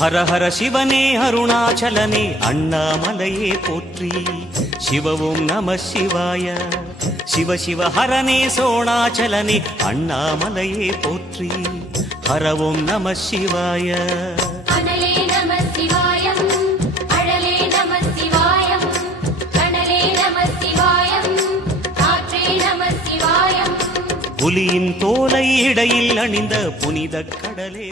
ஹர ஹர சிவனே அருணாச்சலனே அண்ணாமலையே போற்றி. சிவவும் நம சிவாய. சிவ சிவ ஹரனே சோணாச்சலனே அண்ணாமலையே போற்றி. ஹரவும் நம சிவாய. அனலே நம சிவாயம், அழலே நம சிவாயம், கனலே நம சிவாயம், காற்றே நம சிவாயம். புலியின் தோலை இடையில் அணிந்த புனித கடலே